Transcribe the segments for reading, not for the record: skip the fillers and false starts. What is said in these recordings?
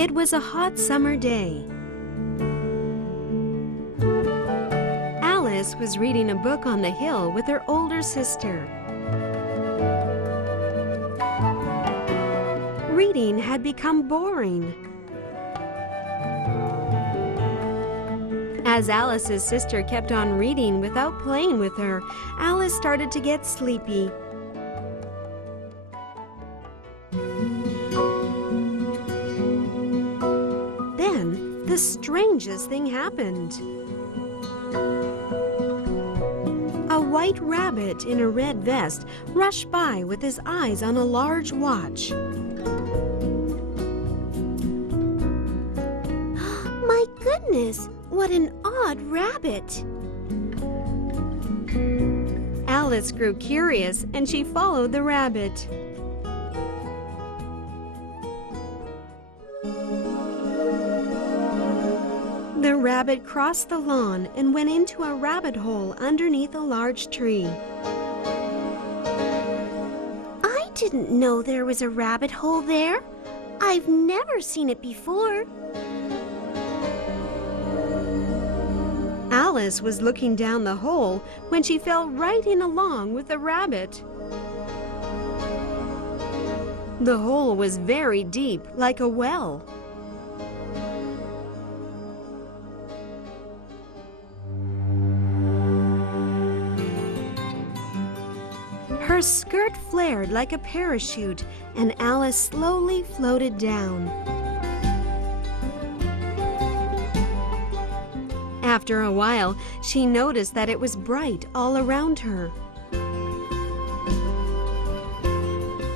It was a hot summer day. Alice was reading a book on the hill with her older sister. Reading had become boring. As Alice's sister kept on reading without playing with her, Alice started to get sleepy. Then, the strangest thing happened. A white rabbit in a red vest rushed by with his eyes on a large watch. My goodness, what an odd rabbit! Alice grew curious and she followed the rabbit. The rabbit crossed the lawn and went into a rabbit hole underneath a large tree. I didn't know there was a rabbit hole there. I've never seen it before. Alice was looking down the hole when she fell right in along with the rabbit. The hole was very deep, like a well. Her skirt flared like a parachute, and Alice slowly floated down. After a while, she noticed that it was bright all around her.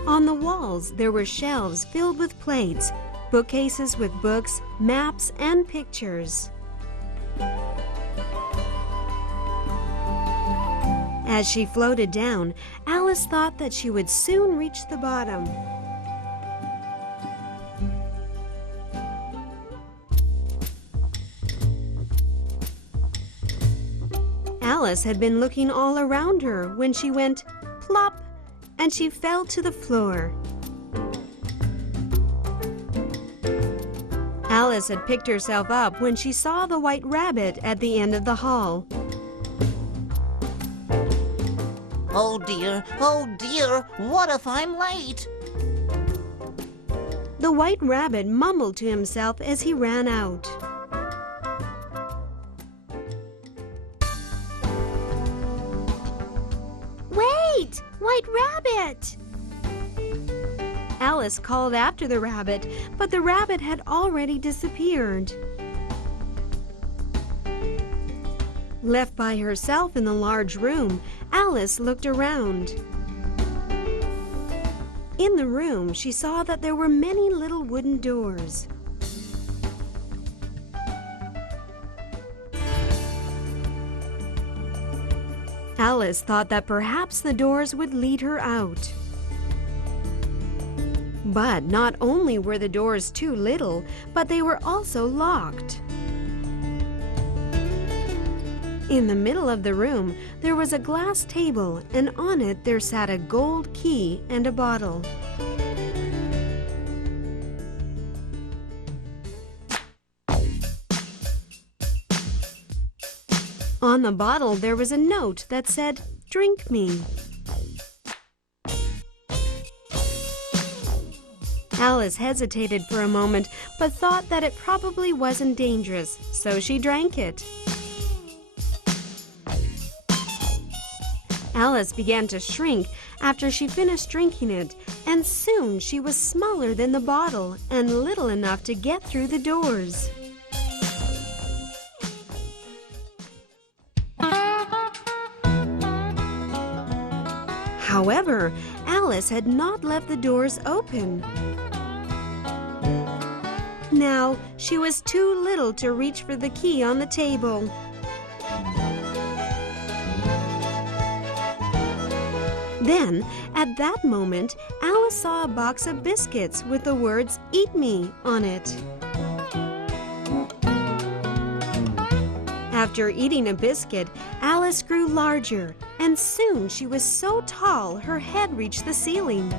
On the walls, there were shelves filled with plates, bookcases with books, maps, and pictures. As she floated down, Alice thought that she would soon reach the bottom. Alice had been looking all around her when she went plop, and she fell to the floor. Alice had picked herself up when she saw the white rabbit at the end of the hall. Oh dear, what if I'm late? The white rabbit mumbled to himself as he ran out. Wait! White rabbit! Alice called after the rabbit, but the rabbit had already disappeared. Left by herself in the large room, Alice looked around. In the room, she saw that there were many little wooden doors. Alice thought that perhaps the doors would lead her out. But not only were the doors too little, but they were also locked. In the middle of the room, there was a glass table, and on it there sat a gold key and a bottle. On the bottle, there was a note that said, "Drink me." Alice hesitated for a moment, but thought that it probably wasn't dangerous, so she drank it. Alice began to shrink after she finished drinking it, and soon she was smaller than the bottle and little enough to get through the doors. However, Alice had not left the doors open. Now, she was too little to reach for the key on the table. Then, at that moment, Alice saw a box of biscuits with the words "Eat me" on it. After eating a biscuit, Alice grew larger, and soon she was so tall her head reached the ceiling.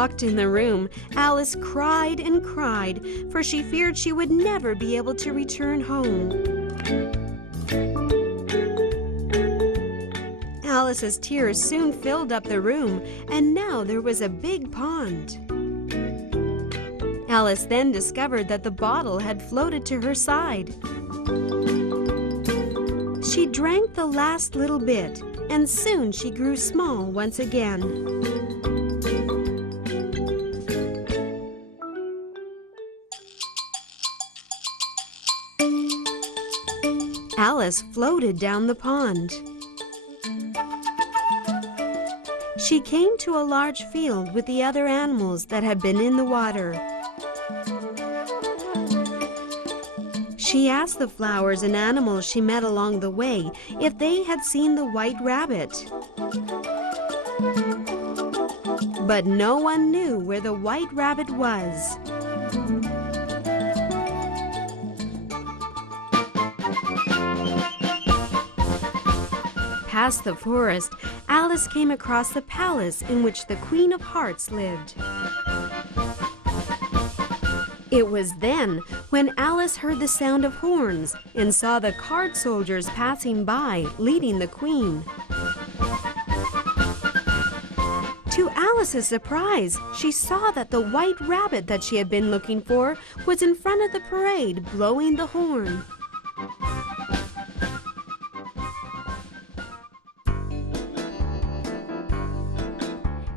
Locked in the room, Alice cried and cried, for she feared she would never be able to return home. Alice's tears soon filled up the room, and now there was a big pond. Alice then discovered that the bottle had floated to her side. She drank the last little bit, and soon she grew small once again. Alice floated down the pond. She came to a large field with the other animals that had been in the water. She asked the flowers and animals she met along the way if they had seen the white rabbit. But no one knew where the white rabbit was. Past the forest, Alice came across the palace in which the Queen of Hearts lived. It was then when Alice heard the sound of horns and saw the card soldiers passing by, leading the Queen. To Alice's surprise, she saw that the white rabbit that she had been looking for was in front of the parade, blowing the horn.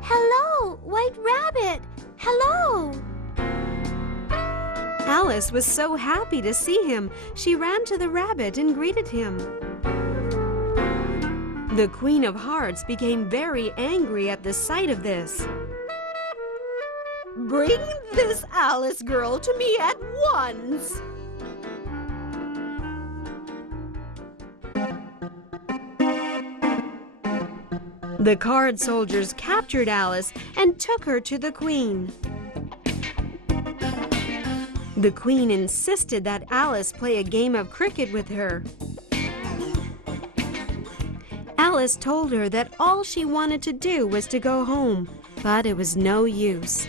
Hello, White Rabbit! Hello! Alice was so happy to see him, she ran to the rabbit and greeted him. The Queen of Hearts became very angry at the sight of this. Bring this Alice girl to me at once! The card soldiers captured Alice and took her to the Queen. The Queen insisted that Alice play a game of cricket with her. Alice told her that all she wanted to do was to go home, but it was no use.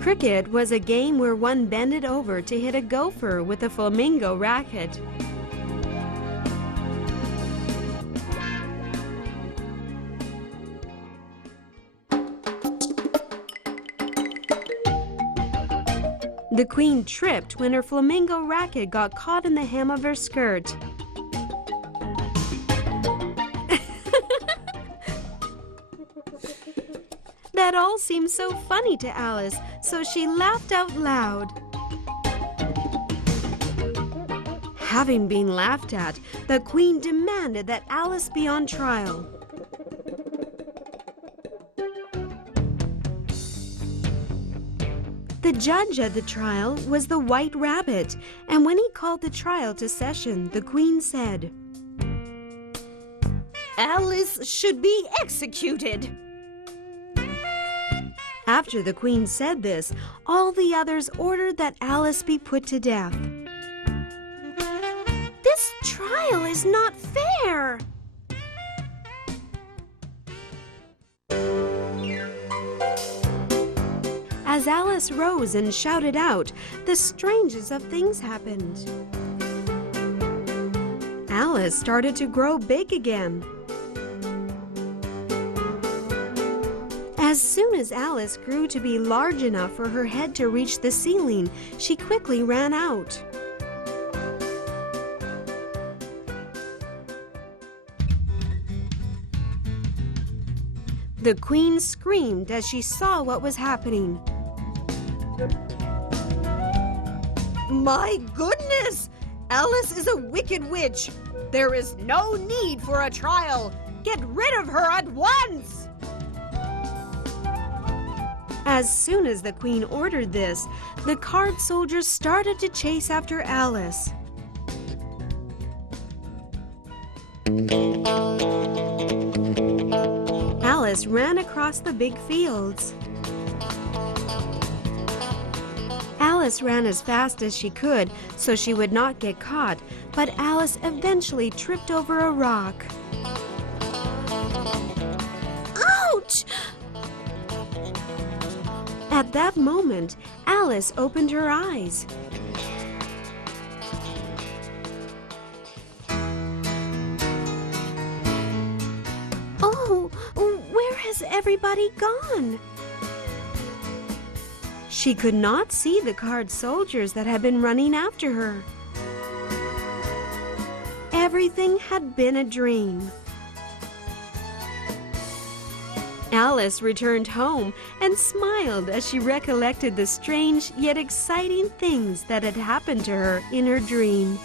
Cricket was a game where one bended over to hit a gopher with a flamingo racket. The Queen tripped when her flamingo racket got caught in the hem of her skirt. That all seemed so funny to Alice, so she laughed out loud. Having been laughed at, the Queen demanded that Alice be on trial. The judge at the trial was the White Rabbit, and when he called the trial to session, the Queen said, Alice should be executed! After the Queen said this, all the others ordered that Alice be put to death. This trial is not fair! As Alice rose and shouted out, the strangest of things happened. Alice started to grow big again. As soon as Alice grew to be large enough for her head to reach the ceiling, she quickly ran out. The Queen screamed as she saw what was happening. My goodness! Alice is a wicked witch! There is no need for a trial! Get rid of her at once! As soon as the Queen ordered this, the card soldiers started to chase after Alice. Alice ran across the big fields. Alice ran as fast as she could so she would not get caught, but Alice eventually tripped over a rock. At that moment, Alice opened her eyes. Oh, where has everybody gone? She could not see the card soldiers that had been running after her. Everything had been a dream. Alice returned home and smiled as she recollected the strange yet exciting things that had happened to her in her dream.